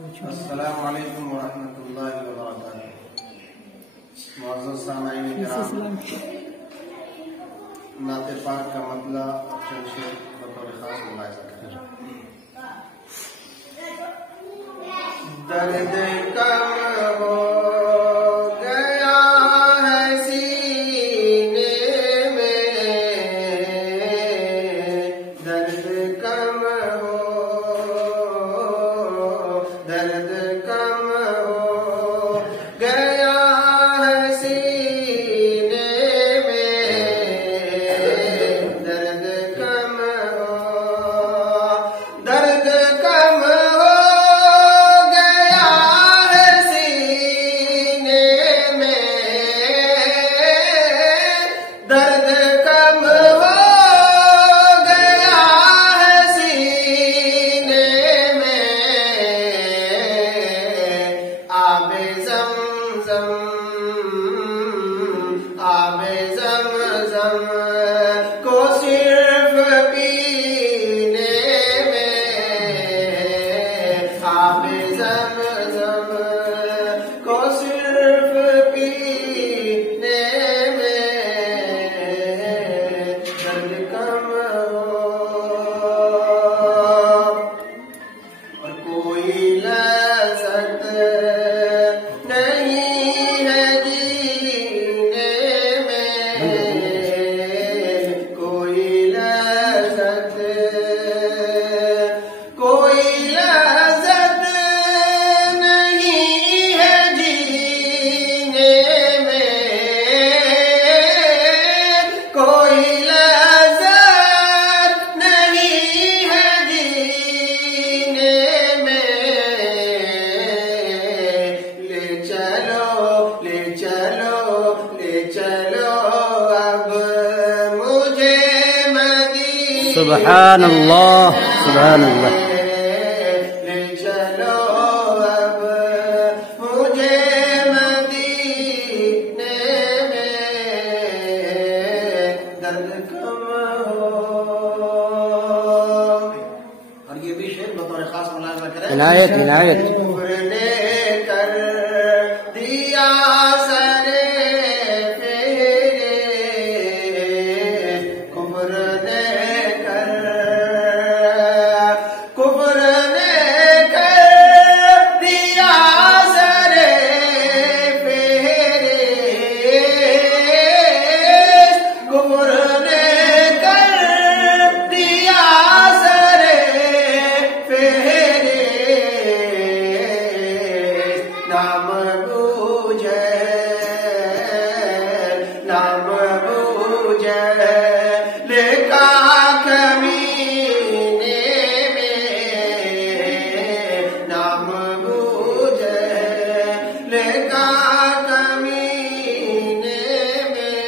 अस्सलामु अलैकुम वरहमतुल्लाहि वबरकातुहू। मुअज़्ज़ज़ सामाईन किराम, नाते पाक का मतलब चंद शेर बतौर खास मुलाहिज़ा करें। दर्द कम हो गया है सीने में, दर्द कम हो, दर्द कम हो गया है सीने में, दर्द कम हो, दर्द कम हो गया है सीने में, दर्द कम हो गया है सीने में। आबे ज़मज़म, आबे ज़मज़म को सिर्फ पीने में, आबे ज़मज़म को सिर्फ पीने में, दर्द कम हो। और कोई लज़्ज़त नहीं है जीने में, कोई लज़्ज़त, कोई लज़्ज़त नहीं है जीने में, कोई लज़्ज़त नहीं है जीने में। ले चलो, ले चलो, ले चलो अब मुझे मदीने, सुभान अल्लाह, सुभान अल्लाह। ले चलो अब मुझे मदीने में, दर्द कम हो। और ये भी शेर बतौर खास मुलाहिज़ा करें। इनायत, इनायत। कुफ्र ने कर दिया सरे फेरे, कुफ्र ने कर, कुफ्र ने कर दिया सरे फेरे, कुफ्र ने कर दिया सरे फेरे। नाम बूझे, नाम बूझे लेका कमीने में, नाम बूझे लेका कमीने में,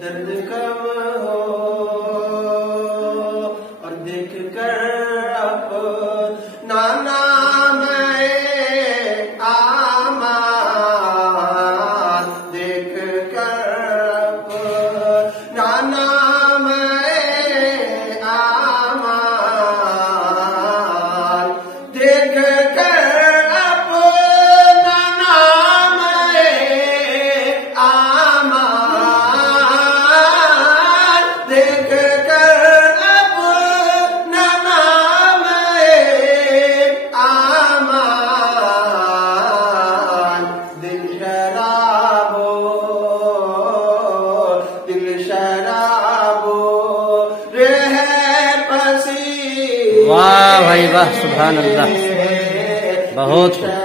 दर्द कम हो। और देख कर अपना नाम आमान, देख कर अपना नाम आमान, देख कर अपना नाम आमान, देख कर अपना नाम आमान। दिल शराबो, दिल शराबो रह पसीने, वाह भाई वाह, सुभान अल्लाह, बहुत खूब।